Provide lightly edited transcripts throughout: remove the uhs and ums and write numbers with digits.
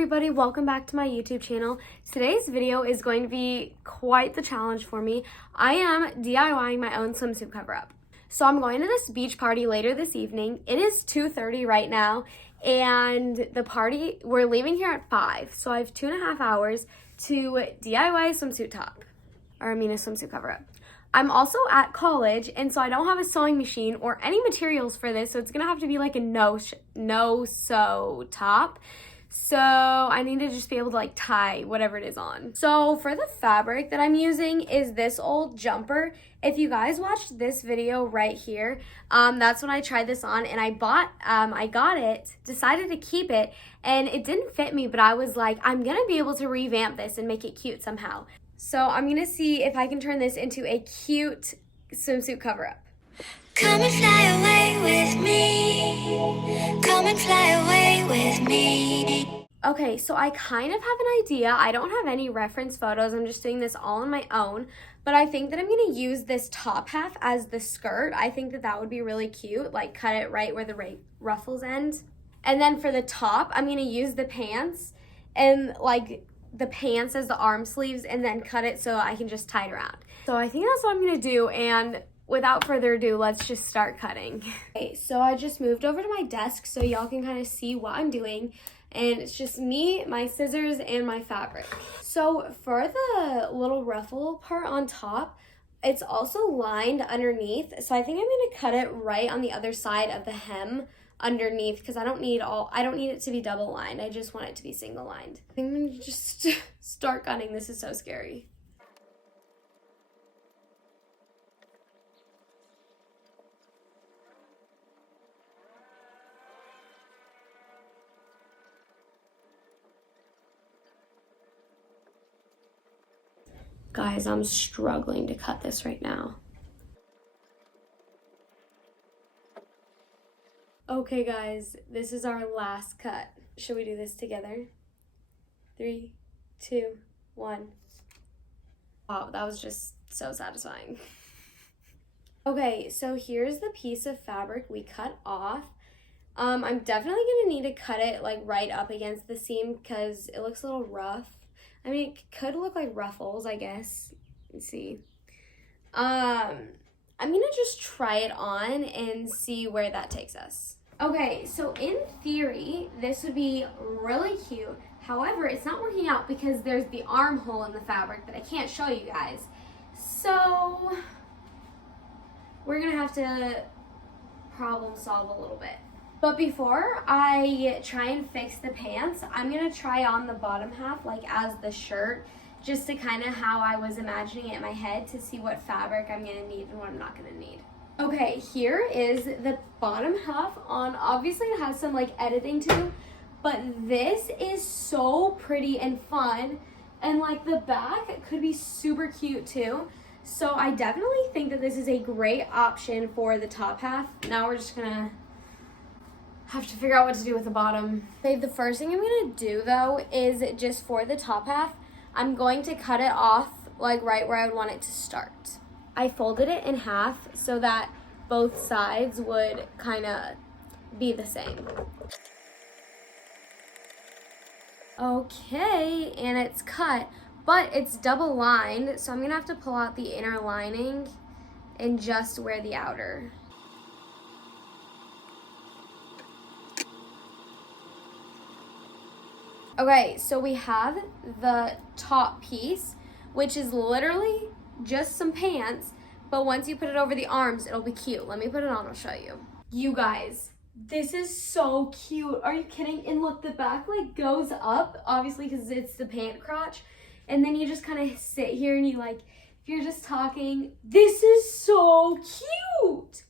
everybody, welcome back to my YouTube channel. Today's video is going to be quite the challenge for me. I am DIYing my own swimsuit cover-up. So I'm going to this beach party later this evening. It is 2:30 right now, and the party, we're leaving here at 5, so I have 2.5 hours to DIY a swimsuit top, a swimsuit cover-up. I'm also at college, and so I don't have a sewing machine or any materials for this, so it's gonna have to be like a no-sew top. So I need to just be able to like tie whatever it is on. So for the fabric that I'm using is this old jumper. If you guys watched this video right here, that's when I tried this on, and I got it, decided to keep it, and it didn't fit me, but I was like, I'm gonna be able to revamp this and make it cute somehow. So I'm gonna see if I can turn this into a cute swimsuit cover-up. Come and fly away with me. Come and fly away with me. Okay, so I kind of have an idea. I don't have any reference photos. I'm just doing this all on my own. But I think that I'm going to use this top half as the skirt. I think that that would be really cute. Like, cut it right where the ruffles end. And then for the top, I'm going to use the pants and, like, the pants as the arm sleeves and then cut it so I can just tie it around. So I think that's what I'm going to do, and without further ado, let's just start cutting. Okay, so I just moved over to my desk so y'all can kind of see what I'm doing. And it's just me, my scissors, and my fabric. So for the little ruffle part on top, it's also lined underneath. So I think I'm gonna cut it right on the other side of the hem underneath, because I don't need it to be double lined. I just want it to be single lined. I think I'm gonna just start cutting. This is so scary. Guys, I'm struggling to cut this right now. Okay, guys, this is our last cut. Should we do this together? 3, 2, 1. Wow, that was just so satisfying. Okay, so here's the piece of fabric we cut off. I'm definitely gonna need to cut it like right up against the seam because it looks a little rough. I mean, it could look like ruffles, I guess. Let's see. I'm gonna just try it on and see where that takes us. Okay, so in theory, this would be really cute. However, it's not working out because there's the armhole in the fabric that I can't show you guys. So we're gonna have to problem solve a little bit. But before I try and fix the pants, I'm gonna try on the bottom half like as the shirt, just to kind of how I was imagining it in my head to see what fabric I'm gonna need and what I'm not gonna need. Okay, here is the bottom half on. Obviously it has some like editing to do, but this is so pretty and fun, and like the back could be super cute too. So I definitely think that this is a great option for the top half. Now we're just gonna have to figure out what to do with the bottom. Okay, the first thing I'm gonna do though is just for the top half, I'm going to cut it off like right where I would want it to start. I folded it in half so that both sides would kind of be the same. Okay, and it's cut, but it's double lined, so I'm gonna have to pull out the inner lining and just wear the outer. Okay, so we have the top piece, which is literally just some pants, but once you put it over the arms, it'll be cute. Let me put it on, I'll show you. You guys, this is so cute. Are you kidding? And look, the back like goes up, obviously because it's the pant crotch, and then you just kind of sit here and you like, if you're just talking, this is so cute.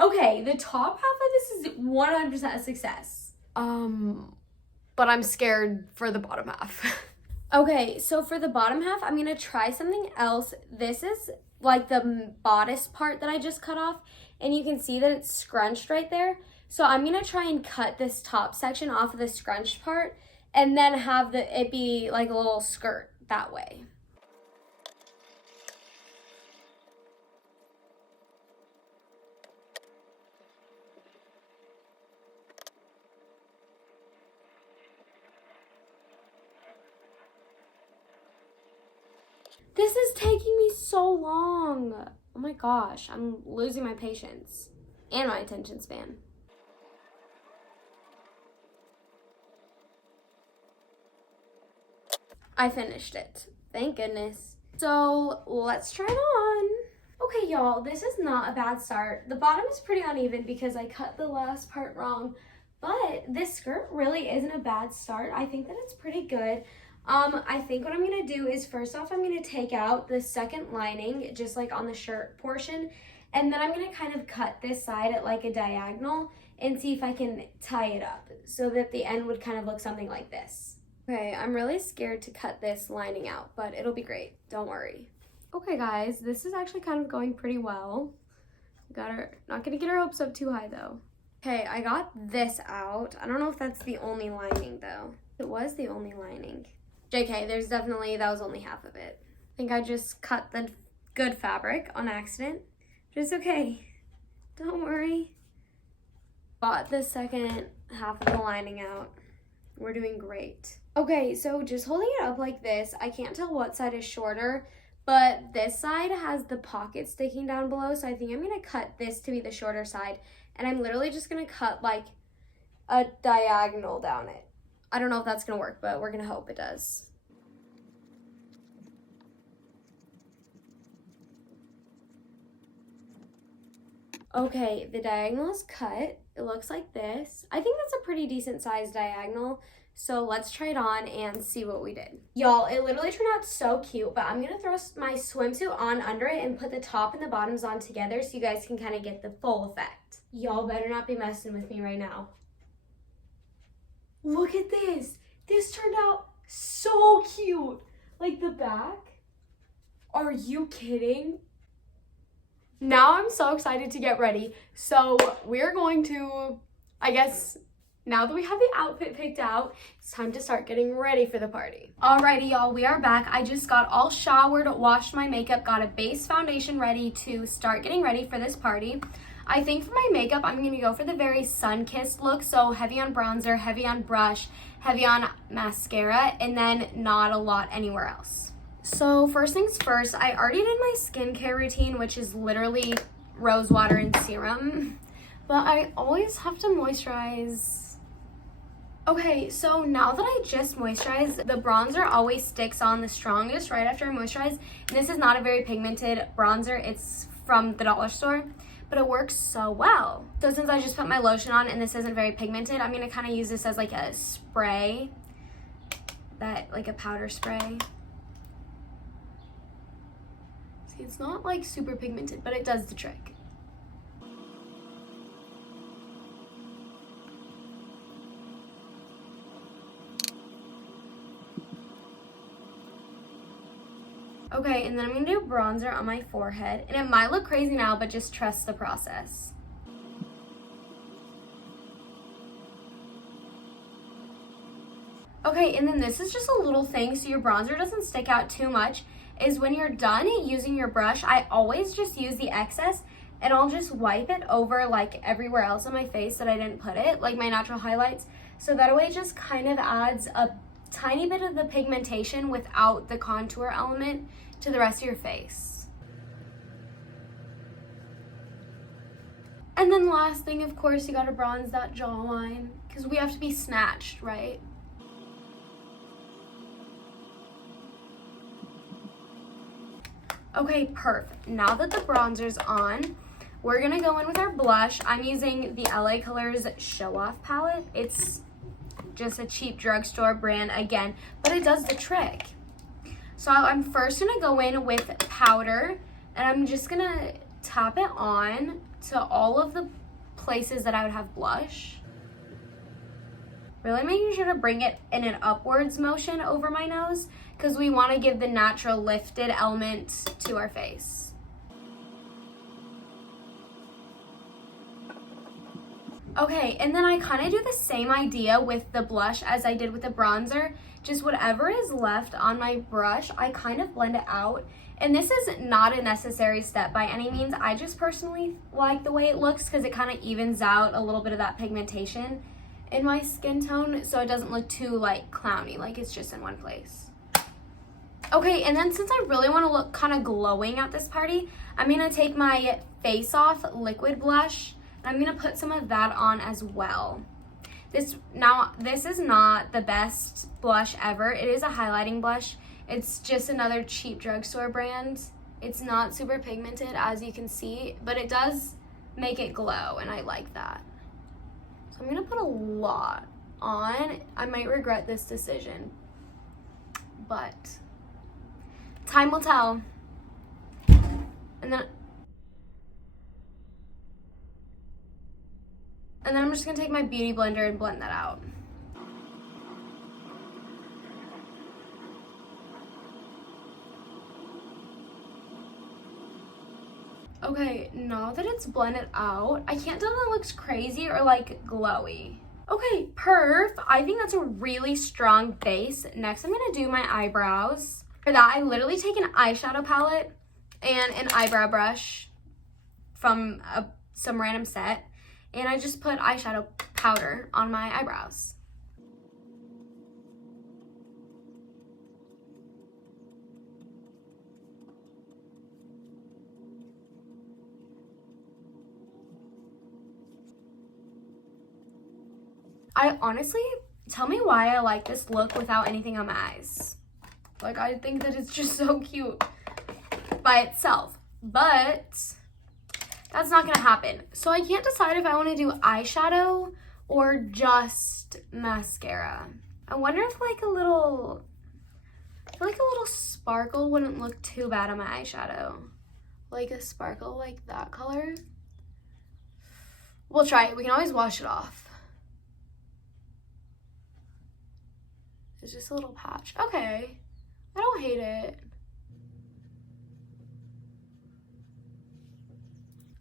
Okay, the top half of this is 100% a success. But I'm scared for the bottom half. Okay, so for the bottom half, I'm gonna try something else. This is like the bodice part that I just cut off, and you can see that it's scrunched right there. So I'm gonna try and cut this top section off of the scrunched part and then have it be like a little skirt that way. This is taking me so long. Oh my gosh, I'm losing my patience and my attention span. I finished it. Thank goodness. So let's try it on. Okay, y'all, this is not a bad start. The bottom is pretty uneven because I cut the last part wrong, but this skirt really isn't a bad start. I think that it's pretty good. I think what I'm gonna do is first off, I'm gonna take out the second lining, just like on the shirt portion, and then I'm gonna kind of cut this side at like a diagonal and see if I can tie it up so that the end would kind of look something like this. Okay, I'm really scared to cut this lining out, but it'll be great, don't worry. Okay guys, this is actually kind of going pretty well. Not gonna get our hopes up too high though. Okay, I got this out. I don't know if that's the only lining though. It was the only lining. JK, that was only half of it. I think I just cut the good fabric on accident, but it's okay. Don't worry. Got the second half of the lining out. We're doing great. Okay, so just holding it up like this, I can't tell what side is shorter, but this side has the pocket sticking down below, so I think I'm gonna cut this to be the shorter side, and I'm literally just gonna cut like a diagonal down it. I don't know if that's gonna work, but we're gonna hope it does. Okay, the diagonal is cut. It looks like this. I think that's a pretty decent sized diagonal. So let's try it on and see what we did. Y'all, it literally turned out so cute, but I'm gonna throw my swimsuit on under it and put the top and the bottoms on together so you guys can kind of get the full effect. Y'all better not be messing with me right now. Look at this. This turned out so cute. Like the back. Are you kidding? Now I'm so excited to get ready. So we're going to, I guess, now that we have the outfit picked out, it's time to start getting ready for the party. Alrighty, y'all, we are back. I just got all showered, washed my makeup, got a base foundation ready to start getting ready for this party. I think for my makeup, I'm going to go for the very sun-kissed look, so heavy on bronzer, heavy on brush, heavy on mascara, and then not a lot anywhere else. So first things first, I already did my skincare routine, which is literally rose water and serum, but I always have to moisturize. Okay, so now that I just moisturized, the bronzer always sticks on the strongest right after I moisturize. And this is not a very pigmented bronzer. It's from the dollar store, but it works so well. So since I just put my lotion on and this isn't very pigmented, I'm gonna kind of use this as like a spray, like a powder spray. See, it's not like super pigmented, but it does the trick. Okay, and then I'm gonna do bronzer on my forehead. And it might look crazy now, but just trust the process. Okay, and then this is just a little thing so your bronzer doesn't stick out too much, is when you're done using your brush, I always just use the excess and I'll just wipe it over like everywhere else on my face that I didn't put it, like my natural highlights. So that way it just kind of adds a tiny bit of the pigmentation without the contour element to the rest of your face. And then last thing, of course, you gotta bronze that jawline because we have to be snatched, right? Okay, perfect. Now that the bronzer's on, we're gonna go in with our blush. I'm using the LA Colors Show Off palette. It's just a cheap drugstore brand again, but it does the trick. So I'm first gonna go in with powder and I'm just gonna tap it on to all of the places that I would have blush. Really making sure to bring it in an upwards motion over my nose because we want to give the natural lifted element to our face. Okay, and then I kind of do the same idea with the blush as I did with the bronzer. Just whatever is left on my brush, I kind of blend it out. And this is not a necessary step by any means. I just personally like the way it looks because it kind of evens out a little bit of that pigmentation in my skin tone so it doesn't look too like clowny, like it's just in one place. Okay, and then since I really want to look kind of glowing at this party, I'm going to take my Face Off liquid blush, and I'm going to put some of that on as well. This is not the best blush ever. It is a highlighting blush. It's just another cheap drugstore brand. It's not super pigmented, as you can see, but it does make it glow, and I like that. So I'm going to put a lot on. I might regret this decision, but time will tell. And then I'm just gonna take my beauty blender and blend that out. Okay, now that it's blended out, I can't tell if it looks crazy or like glowy. Okay, perf. I think that's a really strong base. Next, I'm gonna do my eyebrows. For that, I literally take an eyeshadow palette and an eyebrow brush from some random set, and I just put eyeshadow powder on my eyebrows. I honestly, tell me why I like this look without anything on my eyes. Like, I think that it's just so cute by itself, but that's not gonna happen. So I can't decide if I wanna do eyeshadow or just mascara. I wonder if like a little sparkle wouldn't look too bad on my eyeshadow. Like a sparkle like that color. We'll try it. We can always wash it off. It's just a little patch. Okay. I don't hate it.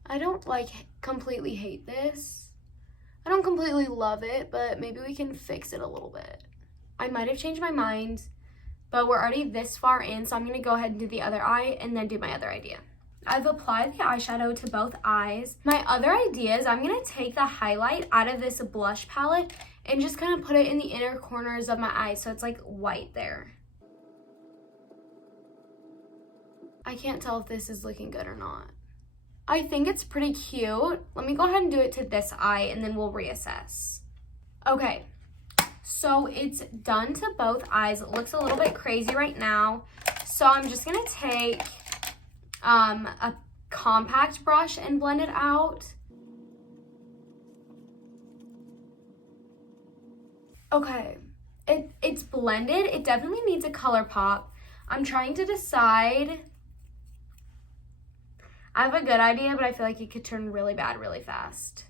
I don't like completely hate this. I don't completely love it, but maybe we can fix it a little bit. I might have changed my mind, but we're already this far in, so I'm gonna go ahead and do the other eye and then do my other idea. I've applied the eyeshadow to both eyes. My other idea is I'm gonna take the highlight out of this blush palette and just kind of put it in the inner corners of my eyes so it's like white there. I can't tell if this is looking good or not. I think it's pretty cute. Let me go ahead and do it to this eye and then we'll reassess. Okay, so it's done to both eyes. It looks a little bit crazy right now. So I'm just gonna take a compact brush and blend it out. Okay, it's blended. It definitely needs a color pop. I'm trying to decide. I have a good idea, but I feel like it could turn really bad really fast.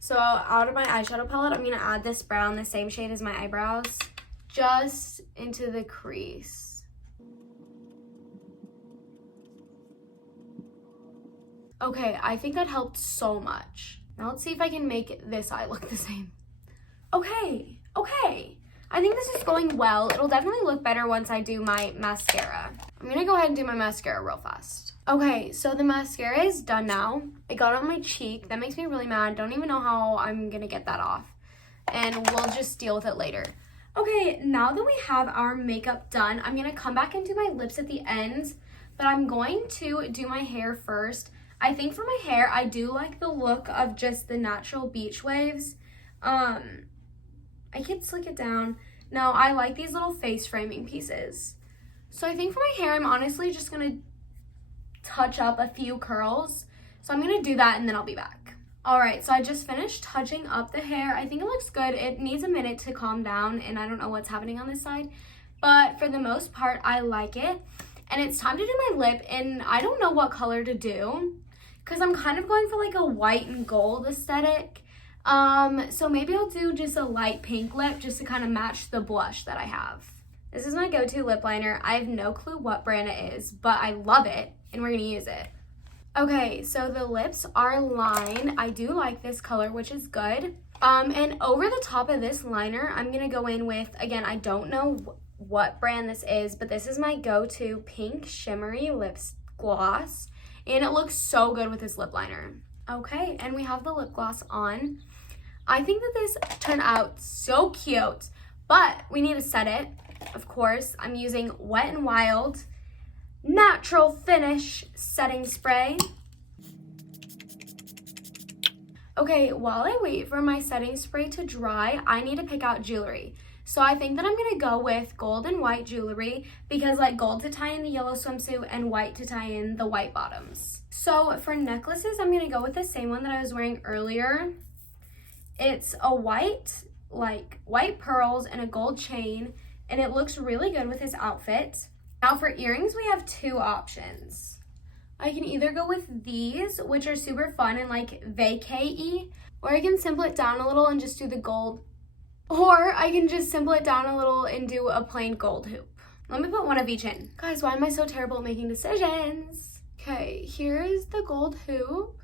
So out of my eyeshadow palette, I'm gonna add this brown, the same shade as my eyebrows, just into the crease. Okay, I think that helped so much. Now let's see if I can make this eye look the same. Okay. I think this is going well. It'll definitely look better once I do my mascara. I'm gonna go ahead and do my mascara real fast. Okay, so the mascara is done now. It got on my cheek. That makes me really mad. Don't even know how I'm gonna get that off. And we'll just deal with it later. Okay, now that we have our makeup done, I'm gonna come back and do my lips at the end, but I'm going to do my hair first. I think for my hair, I do like the look of just the natural beach waves. I could slick it down. No, I like these little face framing pieces. So I think for my hair, I'm honestly just gonna touch up a few curls. So I'm gonna do that and then I'll be back. All right, so I just finished touching up the hair. I think it looks good. It needs a minute to calm down and I don't know what's happening on this side, but for the most part, I like it. And it's time to do my lip, and I don't know what color to do because I'm kind of going for like a white and gold aesthetic. So maybe I'll do just a light pink lip just to kind of match the blush that I have. This is my go-to lip liner. I have no clue what brand it is, but I love it and we're gonna use it. Okay, so the lips are lined. I do like this color, which is good. And over the top of this liner, I'm gonna go in with, again, I don't know what brand this is, but this is my go-to pink shimmery lip gloss, and it looks so good with this lip liner. Okay, and we have the lip gloss on. I think that this turned out so cute, but we need to set it. of course, I'm using Wet n Wild Natural Finish Setting Spray. Okay, while I wait for my setting spray to dry, I need to pick out jewelry. So I think that I'm gonna go with gold and white jewelry because like gold to tie in the yellow swimsuit and white to tie in the white bottoms. So for necklaces, I'm gonna go with the same one that I was wearing earlier. It's a white pearls and a gold chain, and it looks really good with this outfit. Now for earrings, we have two options. I can either go with these, which are super fun and like vacay-y, or I can simple it down a little and just do the gold. Or I can just simple it down a little and do a plain gold hoop. Let me put one of each in. Guys, why am I so terrible at making decisions? Okay, here is the gold hoop,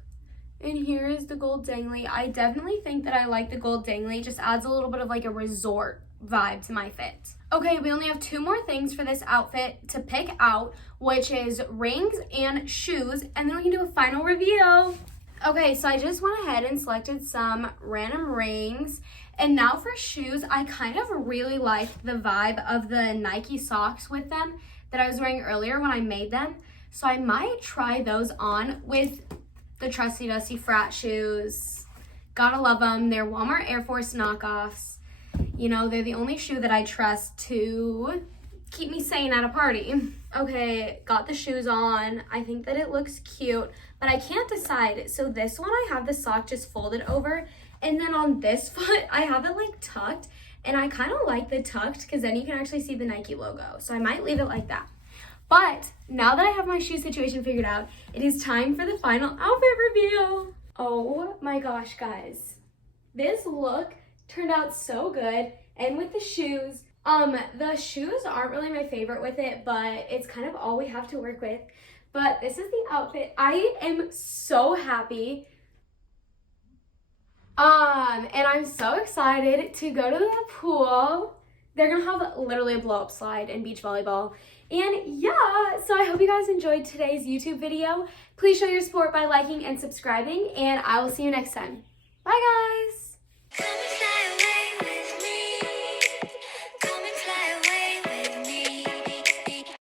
and here is the gold dangly. I definitely think that I like the gold dangly. It just adds a little bit of like a resort vibe to my fit. Okay, we only have two more things for this outfit to pick out, which is rings and shoes, and then we can do a final review. Okay, so I just went ahead and selected some random rings. And now for shoes, I kind of really like the vibe of the Nike socks with them that I was wearing earlier when I made them. So I might try those on with the trusty dusty frat shoes. Gotta love them. They're Walmart Air Force knockoffs. You know, they're the only shoe that I trust to keep me sane at a party. Okay, got the shoes on. I think that it looks cute, but I can't decide. So this one, I have the sock just folded over, and then on this foot, I have it like tucked, and I kind of like the tucked because then you can actually see the Nike logo. So I might leave it like that. But now that I have my shoe situation figured out, it is time for the final outfit review. Oh my gosh, guys. This look turned out so good, and with the shoes aren't really my favorite with it, but it's kind of all we have to work with. But this is the outfit. I am so happy. And I'm so excited to go to the pool. They're gonna have literally a blow-up slide and beach volleyball. And yeah, so I hope you guys enjoyed today's YouTube video. Please show your support by liking and subscribing, and I will see you next time. Bye, guys.